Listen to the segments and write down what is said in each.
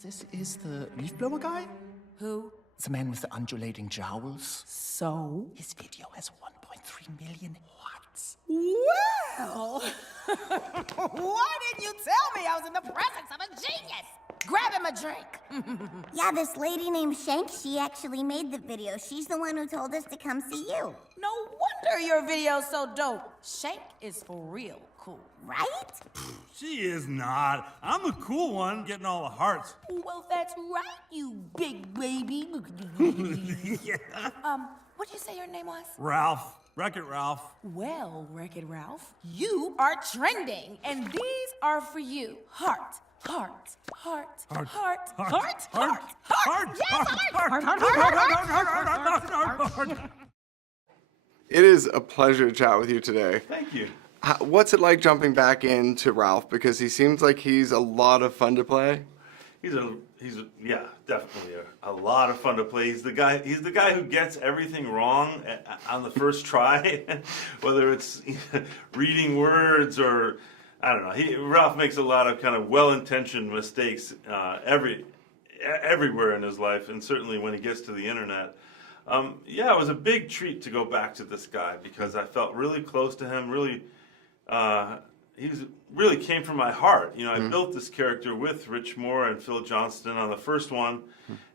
This is the leaf blower guy? Who? The man with the undulating jowls. So? His video has 1.3 million watts. Well! Why didn't you tell me I was in the presence of a genius? Grab him a drink. Yeah, this lady named Shank, she actually made the video. She's the one who told us to come see you. No wonder your video's so dope. Shank is for real cool. Right? She is not. I'm the cool one getting all the hearts. Well, that's right, you big baby. Yeah. What'd you say your name was? Ralph. Wreck-It Ralph. Well, Wreck-It Ralph, you are trending, and these are for you. Heart, heart, heart, heart, heart, heart, heart, heart, heart. It is a pleasure to chat with you today. Thank you. What's it like jumping back into Ralph? Because he seems like he's a lot of fun to play. He's yeah, definitely a lot of fun to play. He's the guy who gets everything wrong on the first try, whether it's reading words or I don't know. Ralph makes a lot of kind of well-intentioned mistakes everywhere in his life, and certainly when he gets to the internet. Yeah, it was a big treat to go back to this guy because I felt really close to him. Really, he really came from my heart. You know, I built this character with Rich Moore and Phil Johnston on the first one,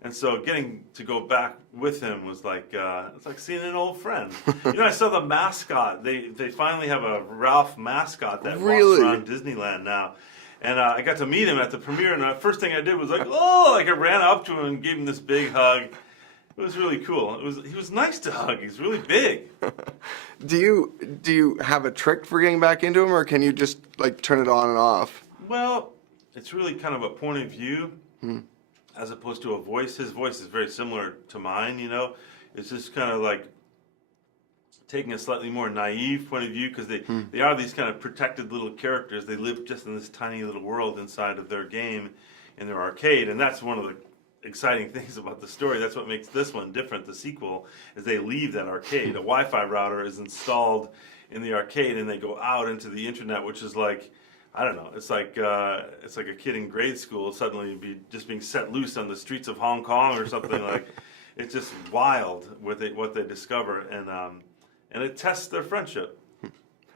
and so getting to go back with him was like it's like seeing an old friend. You know, I saw the mascot. They finally have a Ralph mascot that walks around Disneyland now. And I got to meet him at the premiere, and the first thing I did was like, oh, like I ran up to him and gave him this big hug. It was really cool. He was nice to hug. He's really big. Do you have a trick for getting back into him, or can you just like turn it on and off? Well, it's really kind of a point of view as opposed to a voice. His voice is very similar to mine, you know. It's just kind of like taking a slightly more naive point of view because they are these kind of protected little characters. They live just in this tiny little world inside of their game in their arcade, and that's one of the exciting things about the story. That's what makes this one different. The sequel is they leave that arcade. A Wi-Fi router is installed in the arcade, and they go out into the internet, which is like, I don't know. It's like a kid in grade school suddenly being set loose on the streets of Hong Kong or something like. It's just wild what they discover, and it tests their friendship.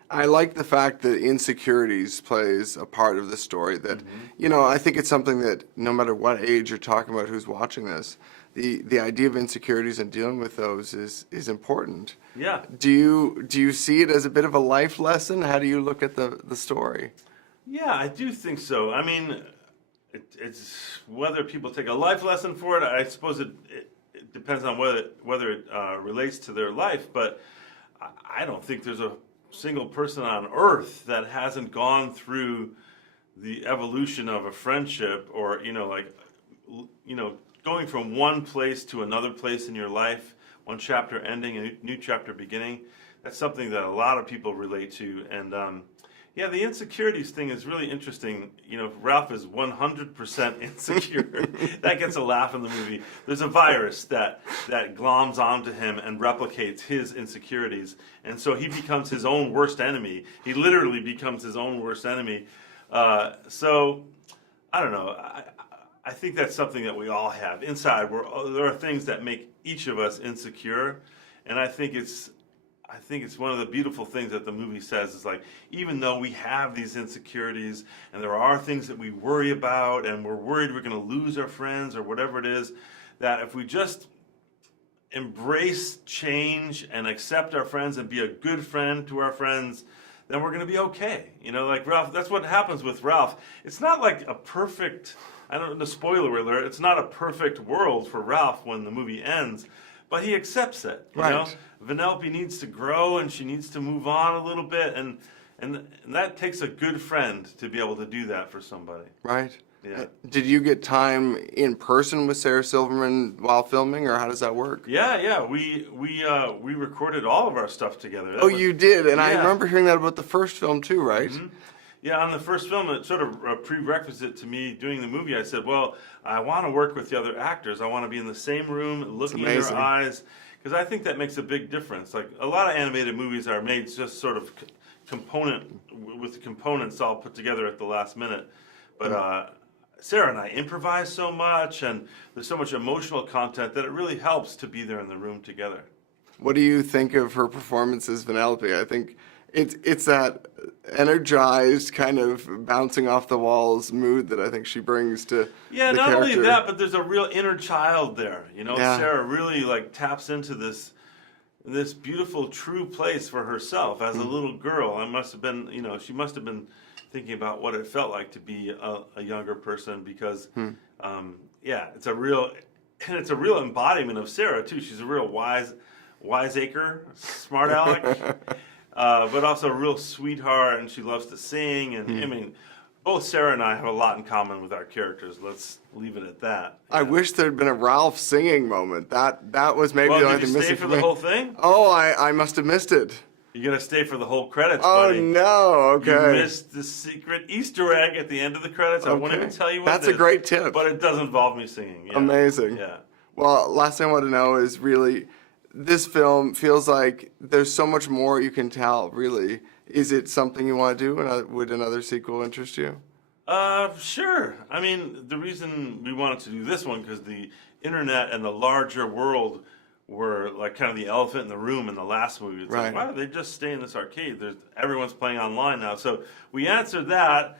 I like the fact that insecurities plays a part of the story that, you know, I think it's something that no matter what age you're talking about who's watching this, the idea of insecurities and dealing with those is important. Yeah. Do you see it as a bit of a life lesson? How do you look at the story? Yeah, I do think so. I mean, it's whether people take a life lesson for it, I suppose it depends on whether it relates to their life, but I don't think there's a single person on earth that hasn't gone through the evolution of a friendship or, you know, like, you know, going from one place to another place in your life, one chapter ending, a new chapter beginning. That's something that a lot of people relate to. And, yeah, the insecurities thing is really interesting. You know, Ralph is 100% insecure. That gets a laugh in the movie. There's a virus that gloms onto him and replicates his insecurities. And so he becomes his own worst enemy. He literally becomes his own worst enemy. So, I don't know. I think that's something that we all have. Inside, there are things that make each of us insecure. And I think it's one of the beautiful things that the movie says is like, even though we have these insecurities and there are things that we worry about and we're worried we're going to lose our friends or whatever it is, that if we just embrace change and accept our friends and be a good friend to our friends, then we're going to be okay. You know, like Ralph, that's what happens with Ralph. It's not like a perfect, I don't know, spoiler alert, it's not a perfect world for Ralph when the movie ends. But he accepts it, you know? Vanellope needs to grow and she needs to move on a little bit, and that takes a good friend to be able to do that for somebody. Right. Yeah. Did you get time in person with Sarah Silverman while filming, or how does that work? Yeah. We recorded all of our stuff together. You did, and I remember hearing that about the first film too, right? Yeah, on the first film, it's sort of a prerequisite to me doing the movie. I said, well, I want to work with the other actors. I want to be in the same room, looking in their eyes, because I think that makes a big difference. Like, a lot of animated movies are made just sort of with the components all put together at the last minute. But Sarah and I improvise so much, and there's so much emotional content that it really helps to be there in the room together. What do you think of her performance as Vanellope? I think it's that energized kind of bouncing off the walls mood that I think she brings to Yeah, the not character. only that, but there's a real inner child there. You know, Yeah. Sarah really like taps into this beautiful, true place for herself as a little girl. I must have been, you know, she must have been thinking about what it felt like to be a younger person because, yeah, it's a real embodiment of Sarah too. She's a real wiseacre, smart aleck, but also a real sweetheart, and she loves to sing. And I mean, both Sarah and I have a lot in common with our characters. Let's leave it at that. I wish there had been a Ralph singing moment. That was maybe Well, the only did thing you stay missing for for the me. whole thing? Oh, I must have missed it. You're gonna stay for the whole credits, Oh buddy. no! You Okay. missed the secret Easter egg at the end of the credits. I won't Okay. even tell you what That's it a is, great tip. But it does involve me singing. Yeah. Amazing. Yeah. Well, last thing I want to know is really, this film feels like there's so much more you can tell. Really, is it something you want to do? Would another sequel interest you? Sure. I mean, the reason we wanted to do this one because the internet and the larger world were like kind of the elephant in the room in the last movie. It's Right. like, why do they just stay in this arcade? Everyone's playing online now. So we answered that.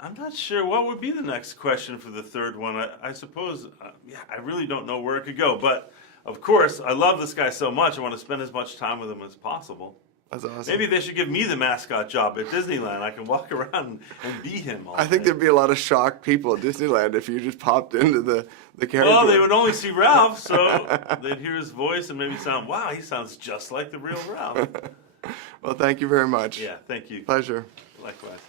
I'm not sure what would be the next question for the third one. I suppose, yeah, I really don't know where it could go. But of course, I love this guy so much. I want to spend as much time with him as possible. That's awesome. Maybe they should give me the mascot job at Disneyland. I can walk around and be him all I think day. there'd be a lot of shocked people at Disneyland if you just popped into the character. Well, they would only see Ralph, so they'd hear his voice and maybe sound, wow, he sounds just like the real Ralph. Well, thank you very much. Yeah, thank you. Pleasure. Likewise.